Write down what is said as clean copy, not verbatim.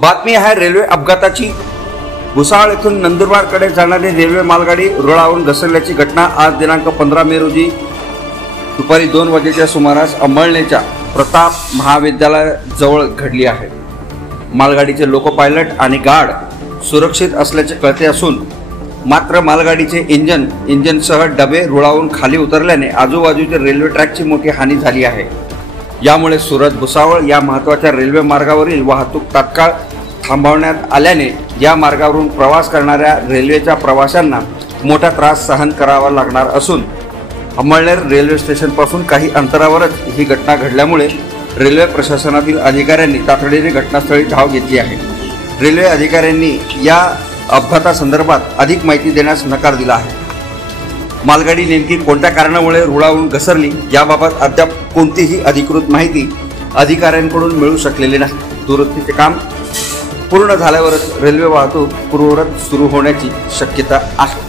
बातमी आहे रेल्वे अपघाताची। भुसावळ येथून नंदुरबारकडे जाणारी रेल्वे मालगाडी रुळावरून घसरल्याची घटना आज दिनांक 15 मे रोजी दुपारी 2 वाजेच्या सुमारास अंमळनेरच्या प्रताप महाविद्यालयाजवळ घडली आहे। मालगाडीचे लोको पायलट आणि गार्ड सुरक्षित असल्याचे कळते असून मात्र मालगाडीचे इंजिनसह डबे रुळावरून खाली उतरल्याने आजूबाजूच्या रेल्वे ट्रॅकची मोठी हानी झाली आहे। यामुळे सुरत भुसावळ या महत्त्वाच्या रेल्वे मार्गावरील वाहतूक तात्काळ थांबवण्यात आल्याने या मार्गावरून प्रवास करणाऱ्या रेल्वेच्या प्रवाशांना मोठा त्रास सहन करावा लागणार असून अंमळनेर रेल्वे स्टेशनपासून काही अंतरावरच ही घटना घडल्यामुळे रेल्वे प्रशासनातील अधिकाऱ्यांनी तातडीने घटनास्थळी धाव घेतली आहे। रेल्वे अधिकाऱ्यांनी या अपघातासंदर्भात अधिक माहिती देण्यास नकार दिला आहे। मालगाडी नेमकी कोणत्या कारणामुळे रुळावरून घसरली याबाबत अद्याप कोणतीही अधिकृत माहिती अधिकाऱ्यांकडून मिळू शकलेली नाही। दुरुस्तीचे काम पूर्ण झाल्यावरच रेल्वे वाहतूक पूर्ववत सुरू होण्याची शक्यता आहे।